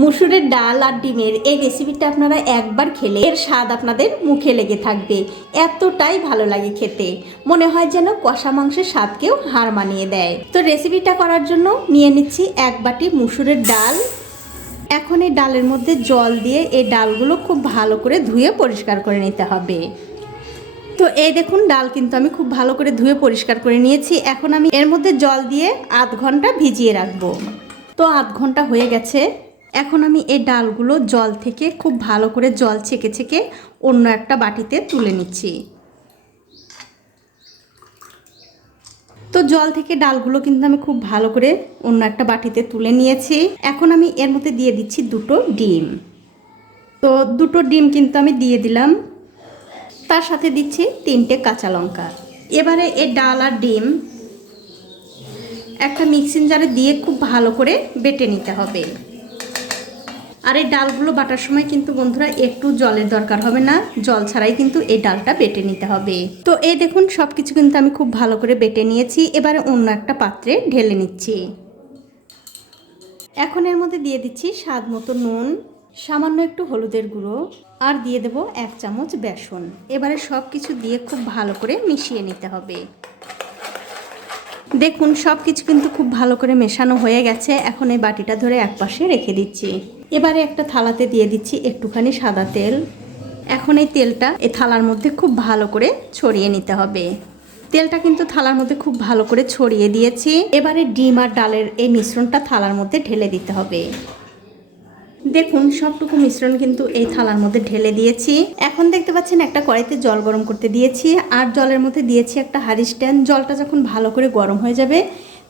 মুসুরের ডাল আর ডিমের এই রেসিপিটা আপনারা একবার খেলে এর স্বাদ আপনাদের মুখে লেগে থাকবে। এতটাই ভালো লাগে খেতে, মনে হয় যেন কষা মাংসের স্বাদকেও হার মানিয়ে দেয়। তো রেসিপিটা করার জন্য নিয়ে নিচ্ছি 1 বাটি মুসুরের ডাল। এখন এই ডালের মধ্যে জল দিয়ে এই ডালগুলো খুব ভালো করে ধুয়ে পরিষ্কার করে নিতে হবে। তো এই দেখুন, ডাল কিন্তু আমি খুব ভালো করে ধুয়ে পরিষ্কার করে নিয়েছি। এখন আমি এর মধ্যে জল দিয়ে আধ ঘন্টা ভিজিয়ে রাখবো। তো আধ ঘন্টা হয়ে গেছে। এখন আমি এই ডালগুলো জল থেকে খুব ভালো করে জল ছেঁকে ছেঁকে অন্য একটা বাটিতে তুলে নিচ্ছি। তো জল থেকে ডালগুলো কিন্তু আমি খুব ভালো করে অন্য একটা বাটিতে তুলে নিয়েছি। এখন আমি এর মধ্যে দিয়ে দিচ্ছি 2টো ডিম। তো 2টো ডিম কিন্তু আমি দিয়ে দিলাম, তার সাথে দিচ্ছি 3টে কাঁচা লঙ্কা। এবারে এই ডাল আর ডিম একটা মিক্সিং জারে দিয়ে খুব ভালো করে বেটে নিতে হবে। আর এই ডালগুলো বাটার সময় কিন্তু বন্ধুরা একটু জলের দরকার হবে না, জল ছাড়াই কিন্তু এই ডালটা বেটে নিতে হবে। তো এই দেখুন, সব কিছু কিন্তু আমি খুব ভালো করে বেটে নিয়েছি। এবারে অন্য একটা পাত্রে ঢেলে নিচ্ছি। এখন এর মধ্যে দিয়ে দিচ্ছি স্বাদ মতো নুন, সামান্য একটু হলুদের গুঁড়ো, আর দিয়ে দেব 1 চামচ বেসন। এবারে সব কিছু দিয়ে খুব ভালো করে মিশিয়ে নিতে হবে। দেখুন, সব কিছু কিন্তু খুব ভালো করে মেশানো হয়ে গেছে। এখন এই বাটিটা ধরে একপাশে রেখে দিচ্ছি। এবারে একটা থালাতে দিয়ে দিচ্ছি একটুখানি সাদা তেল। এখন এই তেলটা এই থালার মধ্যে খুব ভালো করে ছড়িয়ে নিতে হবে। তেলটা কিন্তু থালার মধ্যে খুব ভালো করে ছড়িয়ে দিয়েছি। এবারে ডিম আর ডালের এই মিশ্রণটা থালার মধ্যে ঢেলে দিতে হবে। দেখুন, সবটুকু মিশ্রণ কিন্তু এই থালার মধ্যে ঢেলে দিয়েছি। এখন দেখতে পাচ্ছেন একটা কড়াইতে জল গরম করতে দিয়েছি, আর জলের মধ্যে দিয়েছি একটা হাঁড়ি স্ট্যান্ড। জলটা যখন ভালো করে গরম হয়ে যাবে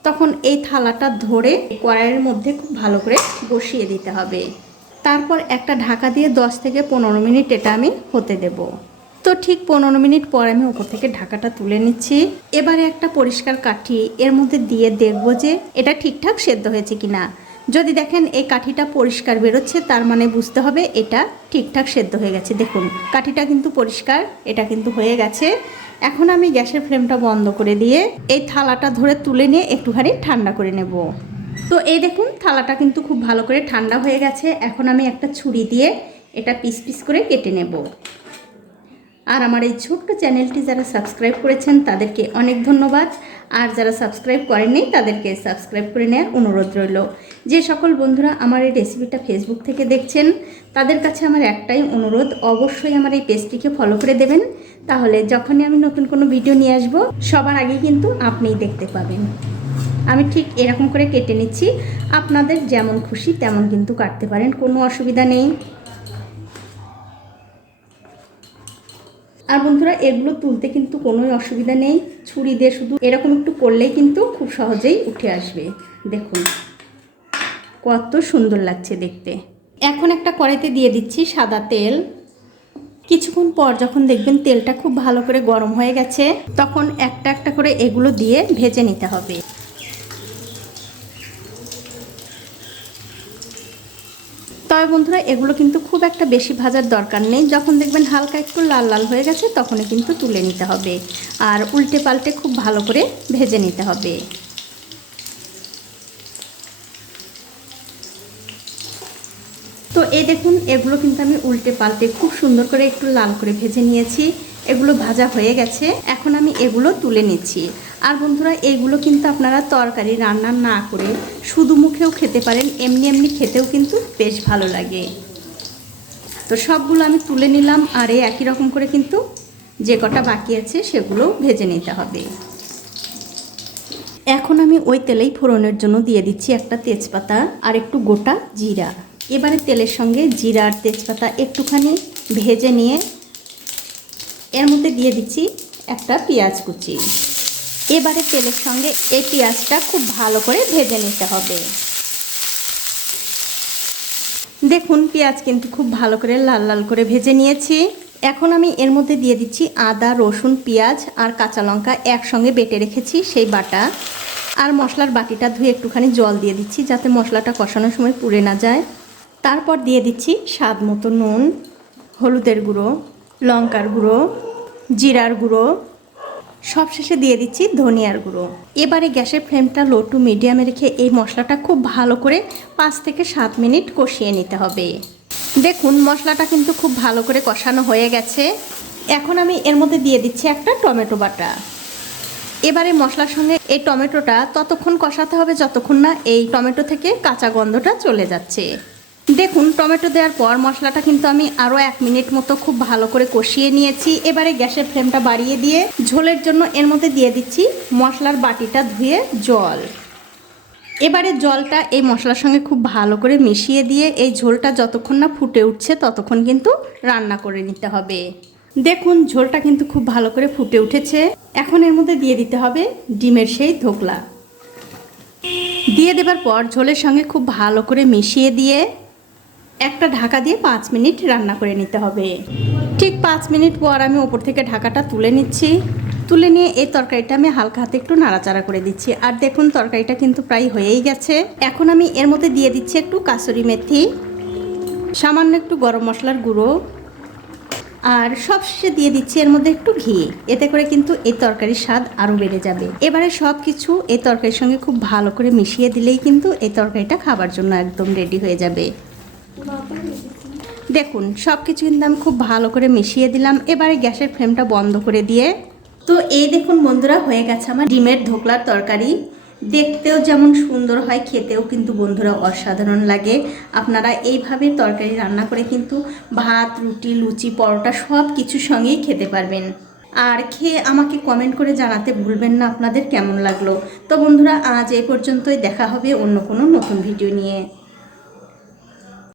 তখন এই থালাটা ধরে কড়াইয়ের মধ্যে খুব ভালো করে বসিয়ে দিতে হবে। তারপর একটা ঢাকা দিয়ে 10 থেকে 15 মিনিট এটা আমি হতে দেব। তো ঠিক 15 মিনিট পর আমি উপর থেকে ঢাকাটা তুলে নিচ্ছি। এবারে একটা পরিষ্কার কাঠি এর মধ্যে দিয়ে দেখব যে এটা ঠিকঠাক সেদ্ধ হয়েছে কিনা। যদি দেখেন এই কাঠিটা পরিষ্কার বেরোচ্ছে, তার মানে বুঝতে হবে এটা ঠিকঠাক সেদ্ধ হয়ে গেছে। দেখুন, কাঠিটা কিন্তু পরিষ্কার, এটা কিন্তু হয়ে গেছে। এখন আমি গ্যাসের ফ্লেমটা বন্ধ করে দিয়ে এই থালাটা ধরে তুলে নিয়ে একটুখানি ঠান্ডা করে নেব। তো এই দেখুন, থালাটা কিন্তু খুব ভালো করে ঠান্ডা হয়ে গেছে। এখন আমি একটা ছুরি দিয়ে এটা পিস পিস করে কেটে নেব। আর আমার এই ছোট্ট চ্যানেলটি যারা সাবস্ক্রাইব করেছেন তাদেরকে অনেক ধন্যবাদ, আর যারা সাবস্ক্রাইব করেননি তাদেরকে সাবস্ক্রাইব করে নেওয়ার অনুরোধ রইল। যে সকল বন্ধুরা আমার এই রেসিপিটা ফেসবুক থেকে দেখছেন তাদের কাছে আমার একটাই অনুরোধ, অবশ্যই আমার এই পেজটিকে ফলো করে দেবেন। তাহলে যখনই আমি নতুন কোনো ভিডিও নিয়ে আসব সবার আগে কিন্তু আপনিই দেখতে পাবেন। আমি ঠিক এরকম করে কেটে নিচ্ছি। আপনাদের যেমন খুশি তেমন কিন্তু কাটতে পারেন, কোনো অসুবিধা নেই। আর বন্ধুরা, এগুলো তুলতে কিন্তু কোনোই অসুবিধা নেই। ছুরি দিয়ে শুধু এরকম একটু করলেই কিন্তু খুব সহজেই উঠে আসবে। দেখুন কত সুন্দর লাগছে দেখতে। এখন একটা কড়াইতে দিয়ে দিচ্ছি সাদা তেল। কিছুক্ষণ পর যখন দেখবেন তেলটা খুব ভালো করে গরম হয়ে গেছে তখন একটা একটা করে এগুলো দিয়ে ভেজে নিতে হবে। তবে বন্ধুরা, এগুলো কিন্তু খুব একটা বেশি ভাজার দরকার নেই। যখন দেখবেন হালকা একটু লাল লাল হয়ে গেছে তখনই কিন্তু তুলে নিতে হবে, আর উল্টে পাল্টে খুব ভালো করে ভেজে নিতে হবে। তো এই দেখুন, এগুলো কিন্তু আমি উল্টে পাল্টে খুব সুন্দর করে একটু লাল করে ভেজে নিয়েছি। এগুলো ভাজা হয়ে গেছে। এখন আমি এগুলো তুলে নিচ্ছি। আর বন্ধুরা, এগুলো কিন্তু আপনারা তরকারি রান্না না করে শুধু মুখেও খেতে পারেন, এমনি এমনি খেতেও কিন্তু বেশ ভালো লাগে। তো সবগুলো আমি তুলে নিলাম, আর এই একই রকম করে কিন্তু যে কটা বাকি আছে সেগুলো ভেজে নিতে হবে। এখন আমি ওই তেলেই ফোড়নের জন্য দিয়ে দিচ্ছি একটা তেজপাতা আর একটু গোটা জিরা। এবারে তেলের সঙ্গে জিরা আর তেজপাতা একটুখানি ভেজে নিয়ে এর মধ্যে দিয়ে দিচ্ছি একটা পেঁয়াজ কুচি। এবারে তেলের সঙ্গে এই পেঁয়াজটা খুব ভালো করে ভেজে নিতে হবে। দেখুন, পেঁয়াজ কিন্তু খুব ভালো করে লাল লাল করে ভেজে নিয়েছি। এখন আমি এর মধ্যে দিয়ে দিচ্ছি আদা, রসুন, পেঁয়াজ আর কাঁচা লঙ্কা একসঙ্গে বেটে রেখেছি সেই বাটা। আর মশলার বাটিটা ধুয়ে একটুখানি জল দিয়ে দিচ্ছি যাতে মশলাটা কষানোর সময় পুড়ে না যায়। তারপর দিয়ে দিচ্ছি স্বাদ মতো নুন, হলুদের গুঁড়ো, লঙ্কার গুঁড়ো, জিরার গুঁড়ো, সবশেষে দিয়ে দিচ্ছি ধনিয়ার গুঁড়ো। এবারে গ্যাসের ফ্লেমটা লো টু মিডিয়ামে রেখে এই মশলাটা খুব ভালো করে 5 থেকে 7 মিনিট কষিয়ে নিতে হবে। দেখুন মশলাটা কিন্তু খুব ভালো করে কষানো হয়ে গেছে। এখন আমি এর মধ্যে দিয়ে দিচ্ছি একটা টমেটো বাটা। এবারে মশলার সঙ্গে এই টমেটোটা ততক্ষণ কষাতে হবে যতক্ষণ না এই টমেটো থেকে কাঁচা গন্ধটা চলে যাচ্ছে। দেখুন টমেটো দেওয়ার পর মশলাটা কিন্তু আমি আরও 1 মিনিট মতো খুব ভালো করে কষিয়ে নিয়েছি। এবারে গ্যাসের ফ্লেমটা বাড়িয়ে দিয়ে ঝোলের জন্য এর মধ্যে দিয়ে দিচ্ছি মশলার বাটিটা ধুয়ে জল। এবারে জলটা এই মশলার সঙ্গে খুব ভালো করে মিশিয়ে দিয়ে এই ঝোলটা যতক্ষণ না ফুটে উঠছে ততক্ষণ কিন্তু রান্না করে নিতে হবে। দেখুন ঝোলটা কিন্তু খুব ভালো করে ফুটে উঠেছে। এখন এর মধ্যে দিয়ে দিতে হবে ডিমের সেই ধোকলা। দিয়ে দেবার পর ঝোলের সঙ্গে খুব ভালো করে মিশিয়ে দিয়ে একটা ঢাকা দিয়ে 5 মিনিট রান্না করে নিতে হবে। ঠিক 5 মিনিট পর আমি ওপর থেকে ঢাকাটা তুলে নিচ্ছি। তুলে নিয়ে এই তরকারিটা আমি হালকা হাতে একটু নাড়াচাড়া করে দিচ্ছি। আর দেখুন তরকারিটা কিন্তু প্রায় হয়েই গেছে। এখন আমি এর মধ্যে দিয়ে দিচ্ছি একটু কাসুরি মেথি, সামান্য একটু গরম মশলার গুঁড়ো, আর সবশেষে দিয়ে দিচ্ছি এর মধ্যে একটু ঘি। এতে করে কিন্তু এই তরকারির স্বাদ আরও বেড়ে যাবে। এবারে সব কিছু এই তরকারির সঙ্গে খুব ভালো করে মিশিয়ে দিলেই কিন্তু এই তরকারিটা খাবার জন্য একদম রেডি হয়ে যাবে। দেখুন সব কিছু কিন্তু আমি খুব ভালো করে মিশিয়ে দিলাম। এবারে গ্যাসের ফ্লেমটা বন্ধ করে দিয়ে তো এই দেখুন বন্ধুরা হয়ে গেছে আমার ডিমের ধোকলার তরকারি। দেখতেও যেমন সুন্দর হয়, খেতেও কিন্তু বন্ধুরা অসাধারণ লাগে। আপনারা এইভাবে তরকারি রান্না করে কিন্তু ভাত, রুটি, লুচি, পরোটা সব কিছুর সঙ্গেই খেতে পারবেন। আর খেয়ে আমাকে কমেন্ট করে জানাতে ভুলবেন না আপনাদের কেমন লাগলো। তো বন্ধুরা আজ এই পর্যন্তই, দেখা হবে অন্য কোনো নতুন ভিডিও নিয়ে।